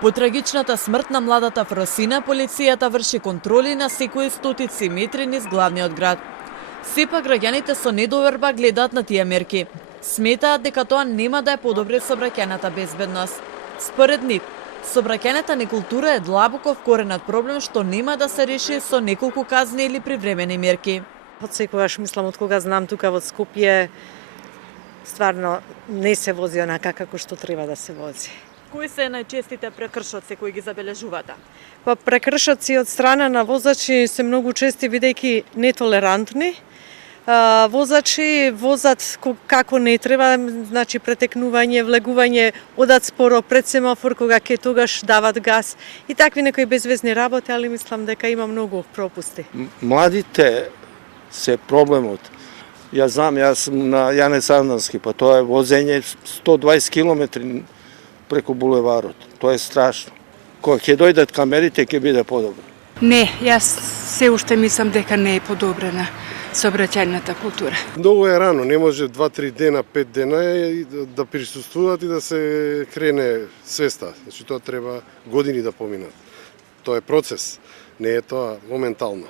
По трагичната смрт на младата Фросина, полицијата врши контроли на секои стотици метри низ главниот град. Сепак граѓаните со недоверба гледаат на тие мерки. Сметаат дека тоа нема да ја подобри сообраќајната безбедност. Според нив, сообраќајната некултура е длабоко вкоренат проблем што нема да се реши со неколку казни или привремени мерки. Од секогаш мислам, од кога знам тука во Скопје, стварно не се вози онака како што треба да се вози. Кои се најчестите прекршоци кои ги забележувате? Па прекршоци од страна на возачи се многу чести бидејќи нетолерантни. Возачи возат како не треба, значи претекнување, влегување, одат споро пред семафор кога ќе тогаш дават газ и такви некои безвезни работи, али мислам дека има многу пропусти. Младите се проблемот. Ја знам, јас сум на Јане Савдански, па тоа е возење 120 км преку булеварот. Тоа е страшно. Кога ќе дојдат камерите, ќе биде подобро. Не, јас се уште мислам дека не е подобрена сообраќајната култура. Многу е рано, не може 2-3 дена, 5 дена да присуствуваат и да се крене свеста. Значи тоа треба години да поминат. Тоа е процес, не е тоа моментално.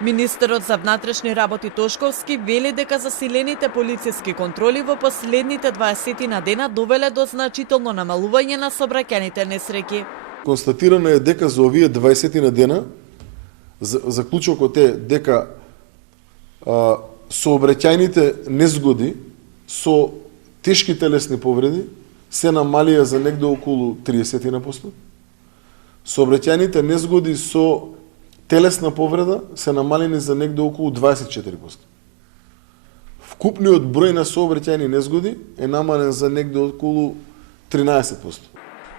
Министерот за внатрешни работи Тошковски вели дека засилените полициски контроли во последните 20 на дена довеле до значително намалување на сообраќајните несреќи. Констатирано е дека за овие 20 на дена заклучокот е дека сообраќајните незгоди со тешки телесни повреди се намалија за негде околу 30%. Сообраќајните незгоди со телесна повреда се намалени за негде околу 24%. Вкупниот број на сообраќајни незгоди е намален за негде околу 13%.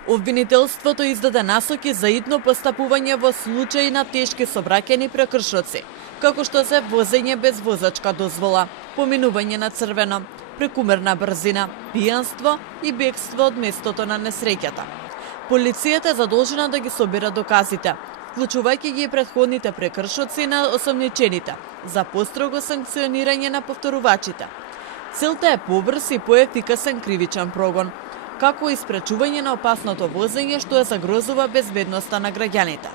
Обвинителството издаде насоки за итно постапување во случаи на тешки сообраќајни прекршоци, како што се возење без возачка дозвола, поминување на црвено, прекумерна брзина, пијанство и бегство од местото на несреќата. Полицијата е задолжена да ги собира доказите, вклучувајќи ги и претходните прекршоци на осомничените, за построго санкционирање на повторувачите. Целта е побрз и поефикасен кривичен прогон, како и спречување на опасното возење што ја загрозува безбедноста на граѓаните.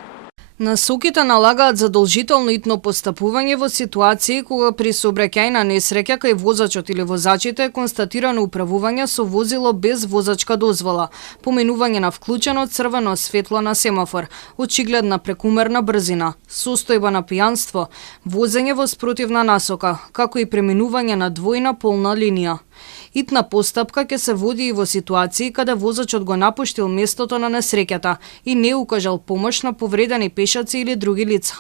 Насоките налагаат задолжително итно постапување во ситуации кога при сообраќајна несреќа кај возачот или возачите е констатирано управување со возило без возачка дозвола, поминување на вклучено црвено светло на семафор, очигледна прекумерна брзина, состојба на пијанство, возење во спротивна насока, како и преминување на двојна полна линија. Итна постапка ќе се води и во ситуации каде возачот го напуштил местото на несреќата и не укажал помош на повредени пешаци или други лица.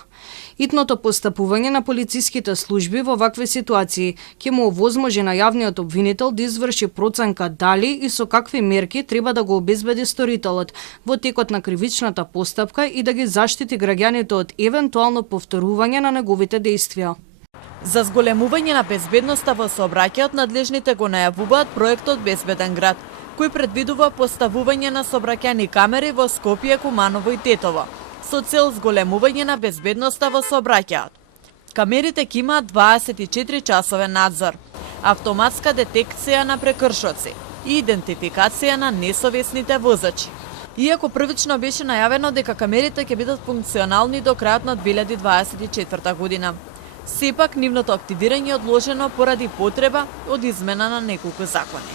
Итното постапување на полициските служби во вакви ситуации ќе му овозможи на јавниот обвинител да изврши проценка дали и со какви мерки треба да го обезбеди сторителот во текот на кривичната постапка и да ги заштити граѓаните од евентуално повторување на неговите дејствија. За зголемување на безбедноста во сообраќајот, надлежните го најавуваат проектот Безбеден град, кој предвидува поставување на сообраќајни камери во Скопје, Куманово и Тетово, со цел зголемување на безбедноста во сообраќајот. Камерите ќе имаат 24-часовен надзор, автоматска детекција на прекршоци и идентификација на несовесните возачи. Иако првично беше најавено дека камерите ќе бидат функционални до крајот на 2024 година. Сепак, нивното активирање е одложено поради потреба од измена на неколку закони.